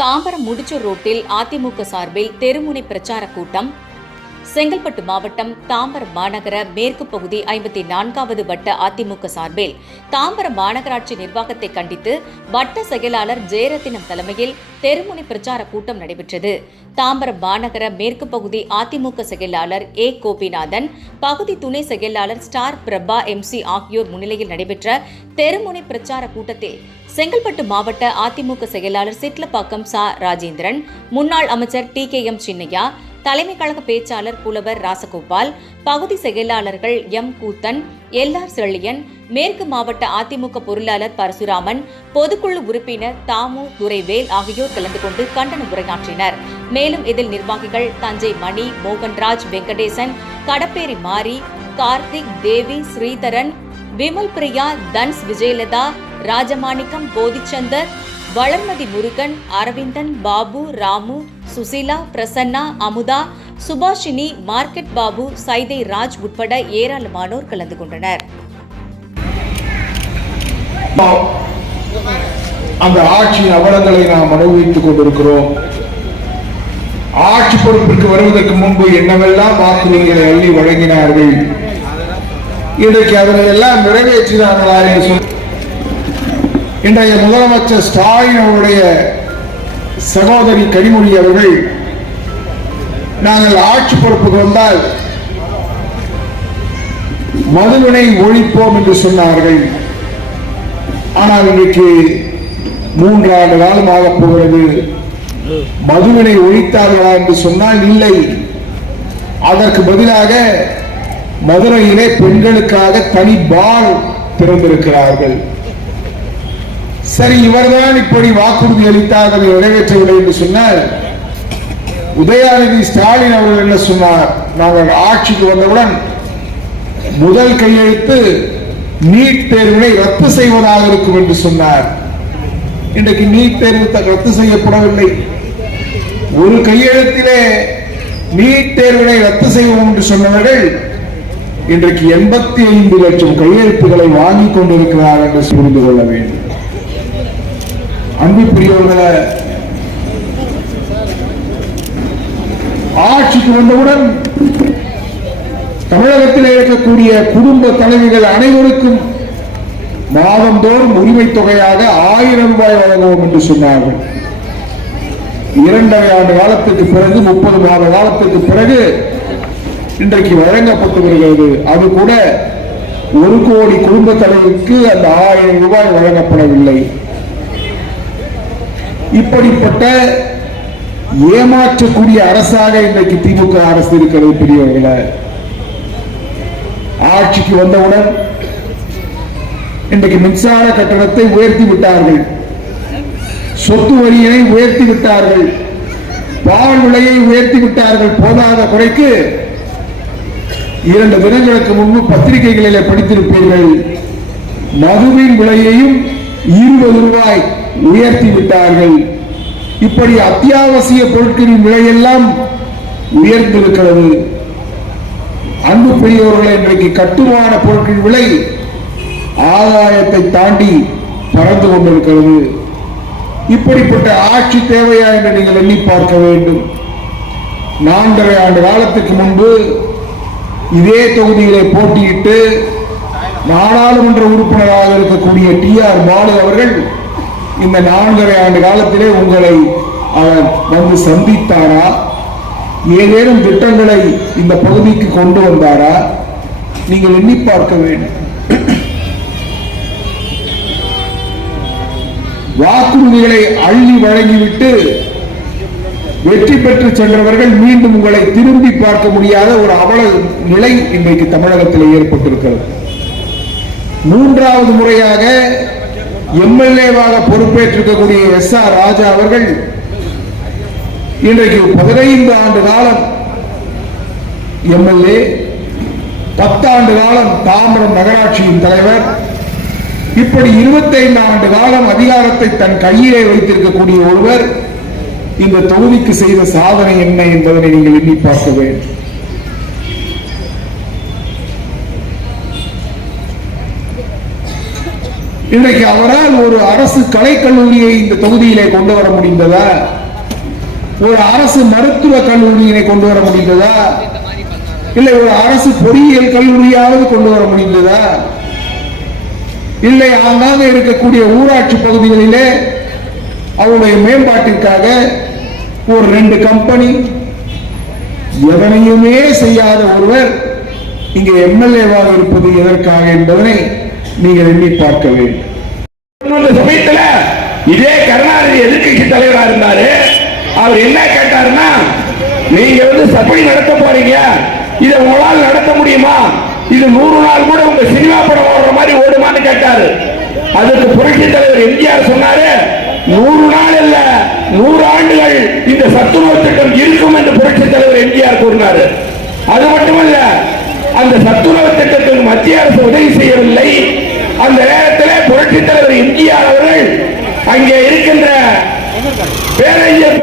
தாம்பரம் முடிச்சூர் ரோட்டில் அதிமுக சார்பில் தெருமுனை பிரச்சார கூட்டம் செங்கல்பட்டு மாவட்டம் தாம்பரம் மாநகர மேற்கு பகுதி ஐம்பத்தி நான்காவது வட்ட அதிமுக சார்பில் தாம்பரம் மாநகராட்சி நிர்வாகத்தை கண்டித்து வட்ட செயலாளர் ஜெயரத்தினம் தலைமையில் தெருமுனை பிரச்சார கூட்டம் நடைபெற்றது. தாம்பரம் மாநகர மேற்கு பகுதி அதிமுக செயலாளர் ஏ. கோபிநாதன் பகுதி துணை செயலாளர் ஸ்டார் பிரபா எம்சி ஆகியோர் முன்னிலையில் நடைபெற்ற தெருமுனை பிரச்சார கூட்டத்தில் செங்கல்பட்டு மாவட்ட அதிமுக செயலாளர் சிட்லப்பாக்கம் சா. ராஜேந்திரன் முன்னாள் அமைச்சர் டி. கே. எம். சின்னையா தலைமை கழக பேச்சாளர் புலவர் ராசகோபால் பகுதி செயலாளர்கள் எம். கூத்தன் எல் ஆர் செழியன் மேற்கு மாவட்ட அதிமுக பொருளாளர் பரசுராமன் பொதுக்குழு உறுப்பினர் தாமு துரைவேல் ஆகியோர் கலந்து கொண்டு கண்டன உரையாற்றினர். மேலும் இதில் நிர்வாகிகள் தஞ்சை மணி மோகன்ராஜ் வெங்கடேசன் கடப்பேரி மாரி கார்த்திக் தேவி ஸ்ரீதரன் விமல் பிரியா தன்ஸ் விஜயலதா ராஜமாணிக்கம் போதிச்சந்தர் வளர்மதி முருகன் அரவிந்தன் பாபு ராமு சுசீலா பிரசன்னா அமுதா சுபாஷினி மார்க்கெட் பாபு சைதை ராஜ் உட்பட ஏராளமானோர் கலந்து கொண்டனர். அந்த ஆட்சியின் அவலங்களை நாம் அனுபவித்துக் கொண்டிருக்கிறோம். ஆட்சி பொறுப்பிற்கு வருவதற்கு முன்பு என்னவெல்லாம் வாக்குறுதிகளை அள்ளி வழங்கினார்கள்? இன்றைக்கு அவர்கள் எல்லாம் நிறைவேற்றினார்களா என்று சொல் இன்றைய முதலமைச்சர் ஸ்டாலின் அவருடைய சகோதரி கனிமொழி அவர்கள் நாங்கள் ஆட்சி பொறுப்புக்கு வந்தால் மதுவினை ஒழிப்போம் என்று சொன்னார்கள். ஆனால் இன்றைக்கு மூன்றாண்டு காலம் ஆகப் போகிறது. மதுவினை ஒழித்தார்களா என்று சொன்னால் இல்லை. அதற்கு பதிலாக மதுரையிலே பெண்களுக்காக தனி பார் திறந்திருக்கிறார்கள். சரி இவர்தான் இப்படி வாக்குறுதி அளித்தார் அதை நிறைவேற்றவில்லை என்று சொன்னால் உதயாநிதி ஸ்டாலின் அவர்கள் என்ன சொன்னார்? நாங்கள் ஆட்சிக்கு வந்தவுடன் முதல் கையெழுத்து நீட் தேர்வினை ரத்து செய்வதாக இருக்கும் என்று சொன்னார். இன்றைக்கு நீட் தேர்வு ரத்து செய்யப்படவில்லை. ஒரு கையெழுத்திலே நீட் தேர்வினை ரத்து செய்வோம் என்று சொன்னவர்கள் இன்றைக்கு எண்பத்தி ஐந்து லட்சம் கையெழுத்துக்களை வாங்கிக் கொண்டிருக்கிறார் என்று புரிந்து கொள்ள வேண்டும். அன்புக்குரியவர்களே ஆட்சிக்கு வந்தவுடன் தமிழகத்தில் இருக்கக்கூடிய குடும்ப தலைவிகள் அனைவருக்கும் மாதந்தோறும் உரிமை தொகையாக ஆயிரம் ரூபாய் வழங்குவோம் என்று சொன்னார்கள். இரண்டரை ஆண்டு காலத்துக்கு பிறகு முப்பது மாத காலத்துக்கு பிறகு இன்றைக்கு வழங்கப்பட்டு வருகிறது அது கூட ஒரு கோடி குடும்ப தலைவிக்கு அந்த ஆயிரம் ரூபாய் வழங்கப்படவில்லை. இப்படிப்பட்ட ஏமாற்றக்கூடிய அரசாக இன்றைக்கு திமுக அரசு இருக்கிறது பெரியவர்களை. ஆட்சிக்கு வந்தவுடன் இன்றைக்கு மின்சார கட்டணத்தை உயர்த்தி விட்டார்கள். சொத்து வரியினை உயர்த்தி விட்டார்கள். பால் விலையை உயர்த்தி விட்டார்கள். போதாத குறைக்கு இரண்டு தினங்களுக்கு முன்பு பத்திரிகைகளில் படித்திருப்பீர்கள். மதுவின் விலையையும் இருபது ரூபாய் உயர்த்தி விட்டார்கள். இப்படி அத்தியாவசிய பொருட்களின் விலையெல்லாம் உயர்ந்திருக்கிறது. அன்பு பெரியவர்கள் இன்றைக்கு கட்டுமான பொருட்களின் விலை ஆதாயத்தை தாண்டி பறந்து கொண்டிருக்கிறது. இப்படிப்பட்ட ஆட்சி தேவையா என்று நீங்கள் எண்ணி பார்க்க வேண்டும். நான்கரை ஆண்டு காலத்துக்கு முன்பு இதே தொகுதியிலே போட்டியிட்டு நாடாளுமன்ற உறுப்பினராக இருக்கக்கூடிய டி ஆர் பாலு அவர்கள் இந்த நான்கரை ஆண்டு காலத்திலே உங்களை அவர் வந்து சந்தித்தாரா? ஏதேனும் திட்டங்களை இந்த பகுதிக்கு கொண்டு வந்தாரா? நீங்கள் எண்ணி பார்க்க வேண்டும். வாக்குறுதிகளை அள்ளி வழங்கிவிட்டு வெற்றி பெற்று சென்றவர்கள் மீண்டும் உங்களை திரும்பி பார்க்க முடியாத ஒரு அவல நிலை இன்றைக்கு தமிழகத்தில் ஏற்பட்டிருக்கிறது. மூன்றாவது முறையாக எம்எல்ஏவாக பொறுப்பேற்றிருக்கக்கூடிய எஸ் ஆர் ராஜா அவர்கள் இன்றைக்கு பதினைந்து ஆண்டு காலம் எம்எல்ஏ பத்தாண்டு காலம் தாம்பரம் நகராட்சியின் தலைவர் இப்படி 25 ஆண்டு காலம் அதிகாரத்தை தன் கையிலே வைத்திருக்கக்கூடிய ஒருவர் இந்த தொகுதிக்கு செய்த சாதனை என்ன என்பதனை நீங்கள் எண்ணி பார்க்க வேண்டும். இன்றைக்கு அவரால் ஒரு அரசு கலைக்கல்லூரியை இந்த தொகுதியிலே கொண்டு வர முடிந்ததா? ஒரு அரசு மருத்துவ கல்லூரியினை கொண்டு வர முடிந்ததா? இல்லை ஒரு அரசு பொறியியல் கல்லூரியாவது கொண்டு வர முடிந்ததா? இல்லை ஆங்காங்க இருக்கக்கூடிய ஊராட்சி பகுதிகளிலே அவருடைய மேம்பாட்டிற்காக ஒரு ரெண்டு கம்பெனி எதனையுமே செய்யாத ஒருவர் இங்கே எம்எல்ஏவாக இருப்பது எதற்காக என்பதனை நீங்கள் எண்ணி பார்க்க வேண்டும். சமயத்தில் இதே கருணாநிதி எதிர்கட்சி தலைவரா இருந்தாரு. அவர் என்ன கேட்டாருன்னா நீங்க வந்து சபை நடத்த போறீங்க. இதை உங்களால் நடத்த முடியுமா? இது நூறு நாள் கூட உங்க சினிமா படம் ஓடுற மாதிரி ஓடுமான்னு கேட்டாரு. அதுக்கு புரட்சி தலைவர் எம்ஜிஆர் சொன்னாரு நூறு நாள் இல்ல நூறு ஆண்டுகள் இந்த சத்துணவு திட்டம் இருக்கும் என்று புரட்சி தலைவர் எம்ஜிஆர் கூறினாரு. அது மட்டுமல்ல அந்த சத்துணவு திட்டத்துக்கு மத்திய அரசு உதவி செய்யவில்லை. அந்த நேரத்தில் புரட்சி தலைவர் எம்ஜிஆர் அவர்கள் அங்கே இருக்கின்ற பேரறிஞர்